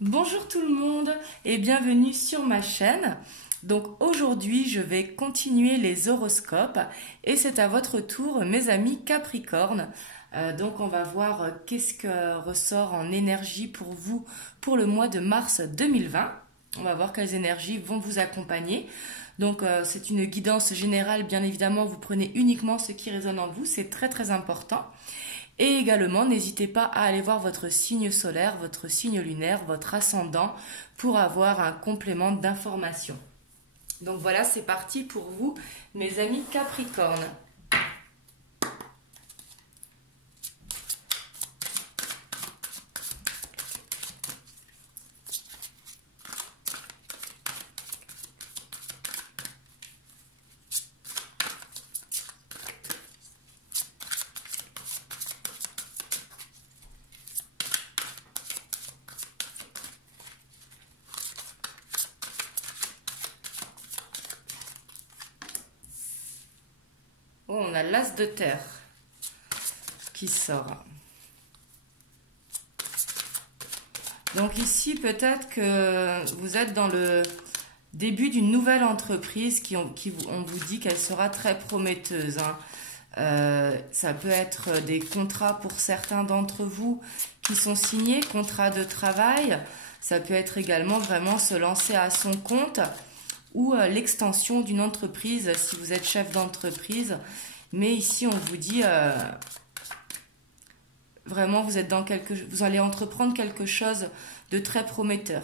Bonjour tout le monde et bienvenue sur ma chaîne. Donc aujourd'hui je vais continuer les horoscopes et c'est à votre tour mes amis Capricorne. Donc on va voir qu'est-ce que ressort en énergie pour vous pour le mois de mars 2020. On va voir quelles énergies vont vous accompagner. Donc c'est une guidance générale, bien évidemment vous prenez uniquement ce qui résonne en vous, c'est très très important. Et également, n'hésitez pas à aller voir votre signe solaire, votre signe lunaire, votre ascendant pour avoir un complément d'information. Donc voilà, c'est parti pour vous, mes amis Capricorne. Oh, on a l'as de terre qui sort. Donc ici, peut-être que vous êtes dans le début d'une nouvelle entreprise on vous dit qu'elle sera très prometteuse. Ça peut être des contrats pour certains d'entre vous qui sont signés, contrats de travail. Ça peut être également vraiment se lancer à son compte ou l'extension d'une entreprise si vous êtes chef d'entreprise. Mais ici, on vous dit vraiment, vous allez entreprendre quelque chose de très prometteur.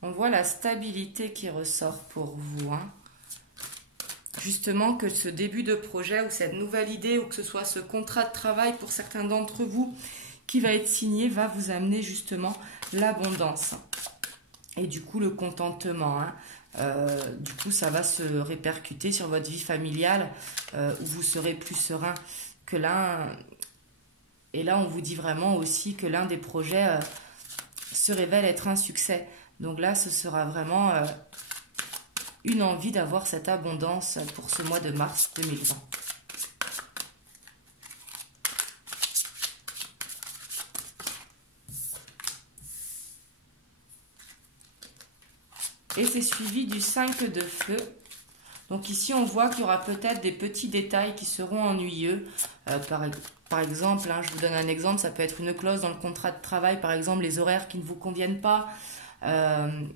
On voit la stabilité qui ressort pour vous. Justement que ce début de projet ou cette nouvelle idée ou que ce soit ce contrat de travail pour certains d'entre vous qui va être signé va vous amener justement l'abondance. Et du coup le contentement. Du coup ça va se répercuter sur votre vie familiale où vous serez plus serein que l'un. Et là on vous dit vraiment aussi que l'un des projets se révèle être un succès. Donc là, ce sera vraiment une envie d'avoir cette abondance pour ce mois de mars 2020. Et c'est suivi du 5 de feu. Donc ici, on voit qu'il y aura peut-être des petits détails qui seront ennuyeux. Par exemple, je vous donne un exemple, ça peut être une clause dans le contrat de travail, par exemple les horaires qui ne vous conviennent pas.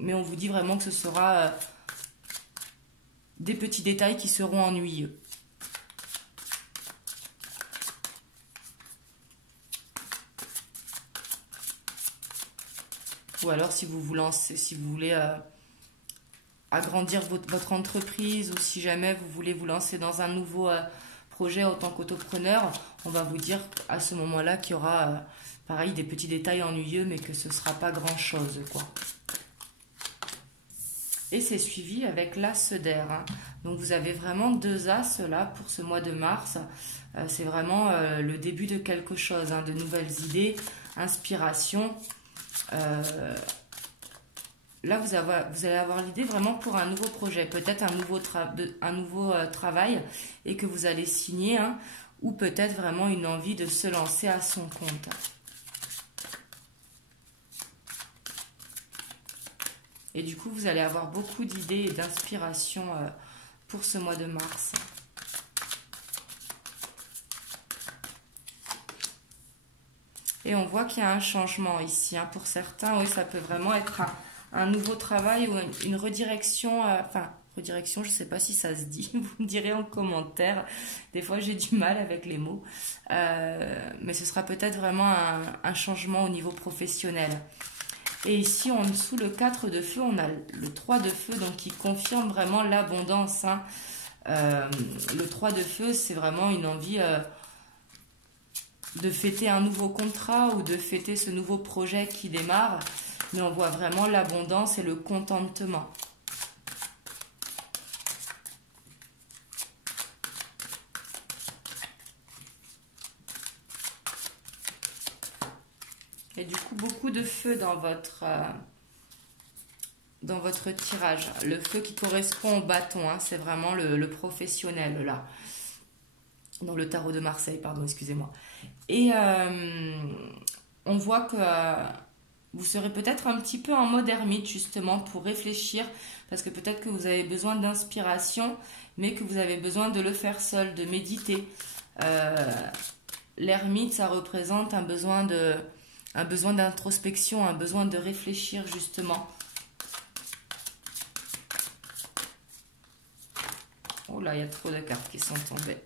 Mais on vous dit vraiment que ce sera des petits détails qui seront ennuyeux. Ou alors si vous vous lancez, si vous voulez agrandir votre entreprise ou si jamais vous voulez vous lancer dans un nouveau projet en tant qu'autopreneur, on va vous dire à ce moment-là qu'il y aura pareil des petits détails ennuyeux mais que ce ne sera pas grand-chose quoi. Et c'est suivi avec l'as d'air. Donc vous avez vraiment deux as là pour ce mois de mars. C'est vraiment le début de quelque chose, de nouvelles idées, inspiration. Là vous allez avoir l'idée vraiment pour un nouveau projet, peut-être un nouveau travail et que vous allez signer, ou peut-être vraiment une envie de se lancer à son compte. Et du coup, vous allez avoir beaucoup d'idées et d'inspiration pour ce mois de mars. Et on voit qu'il y a un changement ici. Pour certains, oui, ça peut vraiment être un nouveau travail ou une redirection. Redirection, je ne sais pas si ça se dit. Vous me direz en commentaire. Des fois, j'ai du mal avec les mots. Mais ce sera peut-être vraiment un changement au niveau professionnel. Et ici, en dessous, le 4 de feu, on a le 3 de feu, donc qui confirme vraiment l'abondance. Le 3 de feu, c'est vraiment une envie de fêter un nouveau contrat ou de fêter ce nouveau projet qui démarre. Mais on voit vraiment l'abondance et le contentement. Et du coup, beaucoup de feu dans votre tirage. Le feu qui correspond au bâton, hein, c'est vraiment le professionnel là. Dans le tarot de Marseille, pardon, excusez-moi. Et on voit que vous serez peut-être un petit peu en mode ermite justement pour réfléchir, parce que peut-être que vous avez besoin d'inspiration, mais que vous avez besoin de le faire seul, de méditer. L'ermite, ça représente un besoin d'introspection, un besoin de réfléchir justement. Oh là, il y a trop de cartes qui sont tombées.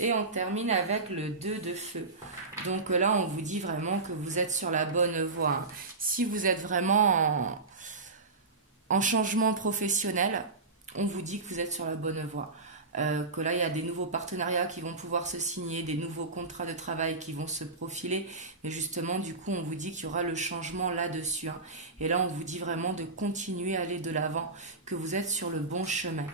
Et on termine avec le 2 de feu. Donc là, on vous dit vraiment que vous êtes sur la bonne voie. Si vous êtes vraiment en changement professionnel, on vous dit que vous êtes sur la bonne voie. Que là, il y a des nouveaux partenariats qui vont pouvoir se signer, des nouveaux contrats de travail qui vont se profiler. Mais justement, du coup, on vous dit qu'il y aura le changement là-dessus. Hein. Et là, on vous dit vraiment de continuer à aller de l'avant, que vous êtes sur le bon chemin.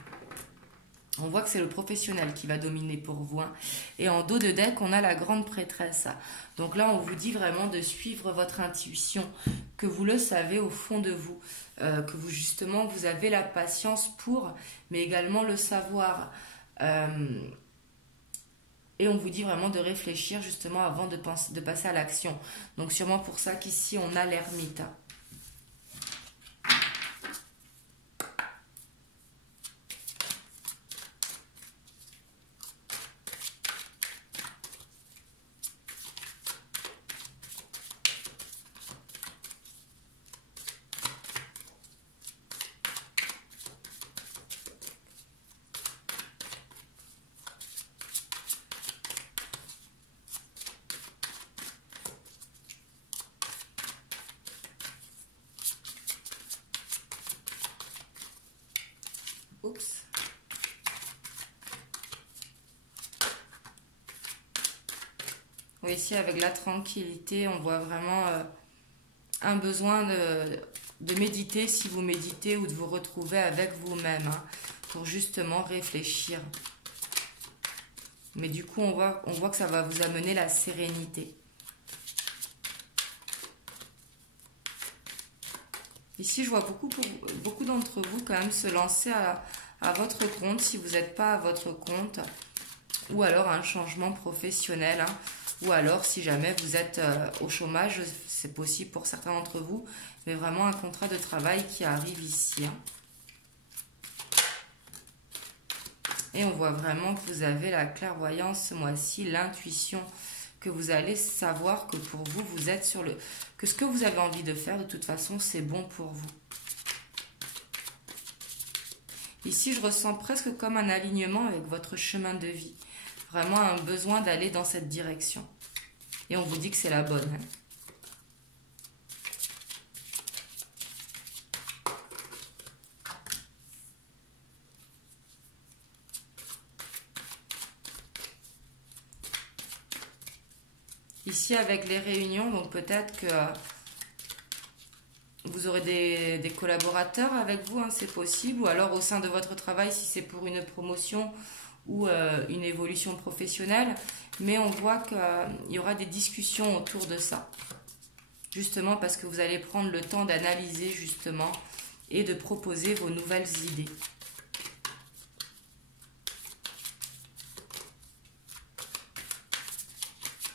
On voit que c'est le professionnel qui va dominer pour vous. Hein. Et en dos de deck, on a la grande prêtresse. Donc là, on vous dit vraiment de suivre votre intuition, que vous le savez au fond de vous, que vous justement, vous avez la patience pour, mais également le savoir. Et on vous dit vraiment de réfléchir justement avant de passer à l'action. Donc sûrement pour ça qu'ici, on a l'ermite. Oups. Oui, ici, avec la tranquillité, on voit vraiment un besoin de méditer, si vous méditez, ou de vous retrouver avec vous-même, hein, pour justement réfléchir. Mais du coup, on voit que ça va vous amener la sérénité. Ici, je vois beaucoup d'entre vous quand même se lancer à votre compte, si vous n'êtes pas à votre compte, ou alors un changement professionnel, hein, ou alors si jamais vous êtes au chômage, c'est possible pour certains d'entre vous, mais vraiment un contrat de travail qui arrive ici. Hein. Et on voit vraiment que vous avez la clairvoyance ce mois-ci, l'intuition, que vous allez savoir que pour vous, vous êtes que ce que vous avez envie de faire, de toute façon, c'est bon pour vous. Ici, je ressens presque comme un alignement avec votre chemin de vie. Vraiment un besoin d'aller dans cette direction. Et on vous dit que c'est la bonne. Hein. Ici, avec les réunions, donc peut-être que vous aurez des collaborateurs avec vous, hein, c'est possible, ou alors au sein de votre travail, si c'est pour une promotion ou une évolution professionnelle, mais on voit qu'il y aura des discussions autour de ça, justement parce que vous allez prendre le temps d'analyser justement et de proposer vos nouvelles idées.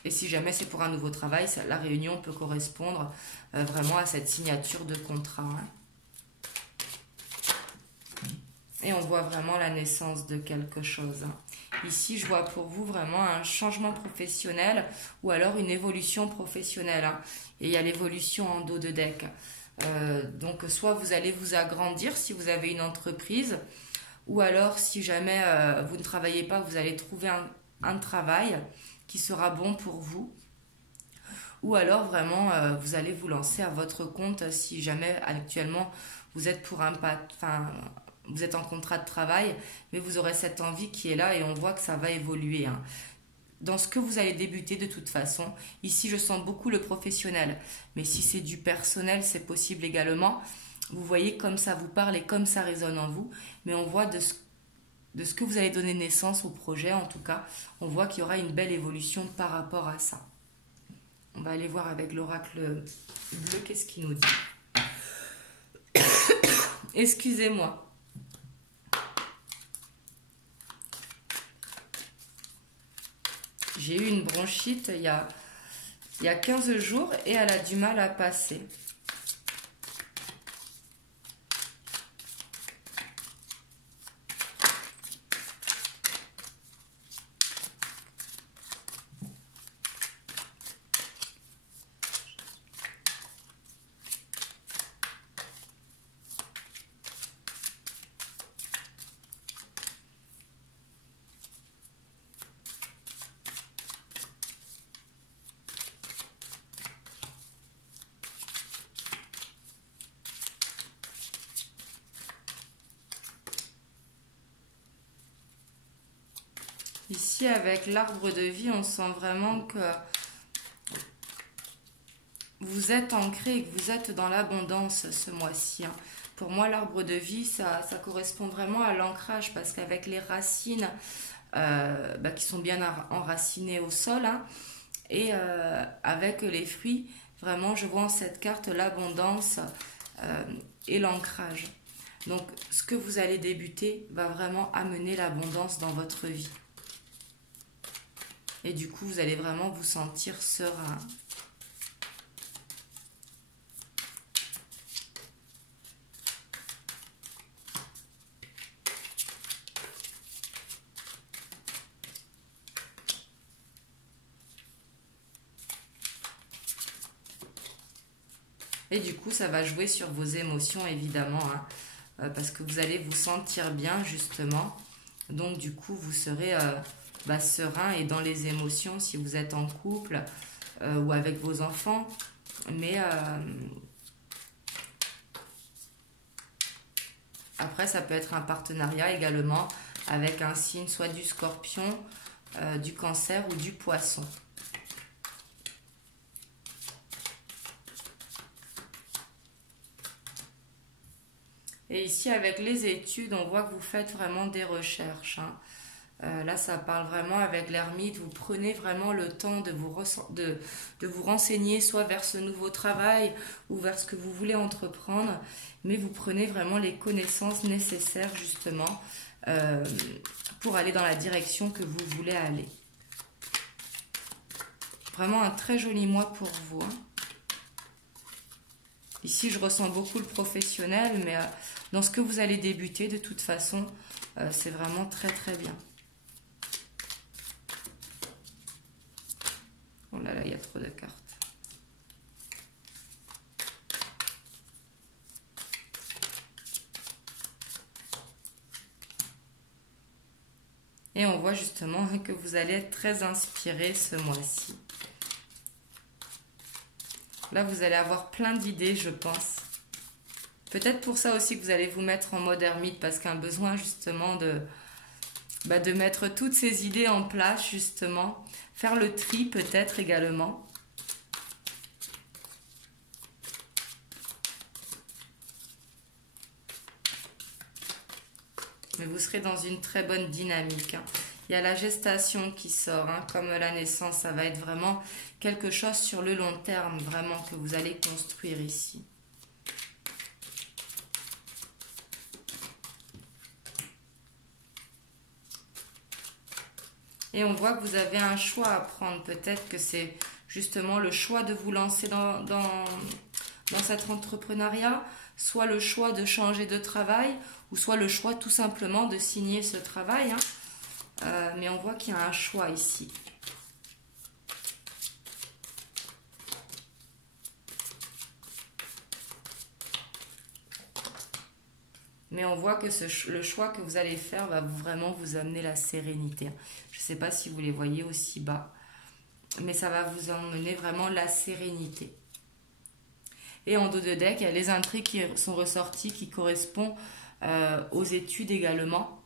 Et si jamais c'est pour un nouveau travail, la réunion peut correspondre vraiment à cette signature de contrat. Hein. Et on voit vraiment la naissance de quelque chose. Hein. Ici, je vois pour vous vraiment un changement professionnel ou alors une évolution professionnelle. Hein. Et il y a l'évolution en dos de deck. Donc, soit vous allez vous agrandir si vous avez une entreprise, ou alors si jamais vous ne travaillez pas, vous allez trouver un travail qui sera bon pour vous, ou alors vraiment vous allez vous lancer à votre compte si jamais actuellement vous êtes vous êtes en contrat de travail, mais vous aurez cette envie qui est là et on voit que ça va évoluer. Hein. Dans ce que vous allez débuter de toute façon, ici je sens beaucoup le professionnel, mais si c'est du personnel, c'est possible également. vous voyez comme ça vous parle et comme ça résonne en vous, mais on voit de ce que vous allez donner naissance au projet, en tout cas, on voit qu'il y aura une belle évolution par rapport à ça. On va aller voir avec l'oracle bleu, qu'est-ce qu'il nous dit. Excusez-moi. J'ai eu une bronchite il y a 15 jours et elle a du mal à passer. Ici, avec l'arbre de vie, on sent vraiment que vous êtes ancré et que vous êtes dans l'abondance ce mois-ci. Pour moi, l'arbre de vie, ça correspond vraiment à l'ancrage parce qu'avec les racines qui sont bien enracinées au sol et avec les fruits, vraiment, je vois en cette carte l'abondance et l'ancrage. Donc, ce que vous allez débuter va vraiment amener l'abondance dans votre vie. Et du coup, vous allez vraiment vous sentir serein. Et du coup, ça va jouer sur vos émotions, évidemment, parce que vous allez vous sentir bien, justement. Donc, du coup, vous serez serein et dans les émotions si vous êtes en couple ou avec vos enfants. Mais après, ça peut être un partenariat également avec un signe, soit du scorpion, du cancer ou du poisson. Et ici, avec les études, on voit que vous faites vraiment des recherches. Là, ça parle vraiment avec l'ermite. Vous prenez vraiment le temps de vous renseigner, soit vers ce nouveau travail ou vers ce que vous voulez entreprendre. Mais vous prenez vraiment les connaissances nécessaires, justement, pour aller dans la direction que vous voulez aller. Vraiment un très joli mois pour vous. Ici, je ressens beaucoup le professionnel, mais dans ce que vous allez débuter, de toute façon, c'est vraiment très très bien. Oh là là, il y a trop de cartes. Et on voit justement que vous allez être très inspiré ce mois-ci. Là, vous allez avoir plein d'idées, je pense. Peut-être pour ça aussi que vous allez vous mettre en mode ermite, parce qu'un besoin justement de mettre toutes ces idées en place, justement. Faire le tri peut-être également. Mais vous serez dans une très bonne dynamique. Il y a la gestation qui sort, comme la naissance, ça va être vraiment quelque chose sur le long terme, vraiment, que vous allez construire ici. Et on voit que vous avez un choix à prendre. Peut-être que c'est justement le choix de vous lancer dans cet entrepreneuriat, soit le choix de changer de travail, ou soit le choix tout simplement de signer ce travail. Mais on voit qu'il y a un choix ici. Mais on voit que le choix que vous allez faire va vraiment vous amener la sérénité. Je ne sais pas si vous les voyez aussi bas, mais ça va vous emmener vraiment la sérénité. Et en dos de deck, il y a les intrigues qui sont ressorties, qui correspondent aux études également.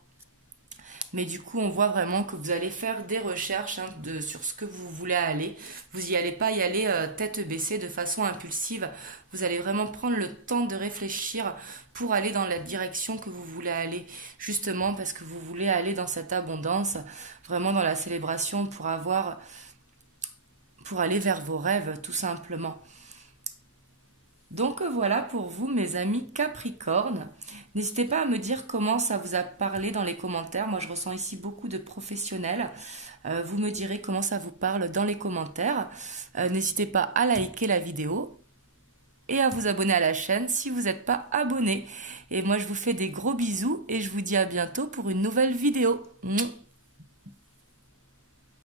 Mais du coup, on voit vraiment que vous allez faire des recherches sur ce que vous voulez aller. Vous n'y allez pas y aller tête baissée de façon impulsive. Vous allez vraiment prendre le temps de réfléchir pour aller dans la direction que vous voulez aller. Justement parce que vous voulez aller dans cette abondance, vraiment dans la célébration pour aller vers vos rêves, tout simplement. Donc voilà pour vous, mes amis Capricorne. N'hésitez pas à me dire comment ça vous a parlé dans les commentaires. Moi, je ressens ici beaucoup de professionnels. Vous me direz comment ça vous parle dans les commentaires. N'hésitez pas à liker la vidéo et à vous abonner à la chaîne si vous n'êtes pas abonné. Et moi, je vous fais des gros bisous et je vous dis à bientôt pour une nouvelle vidéo.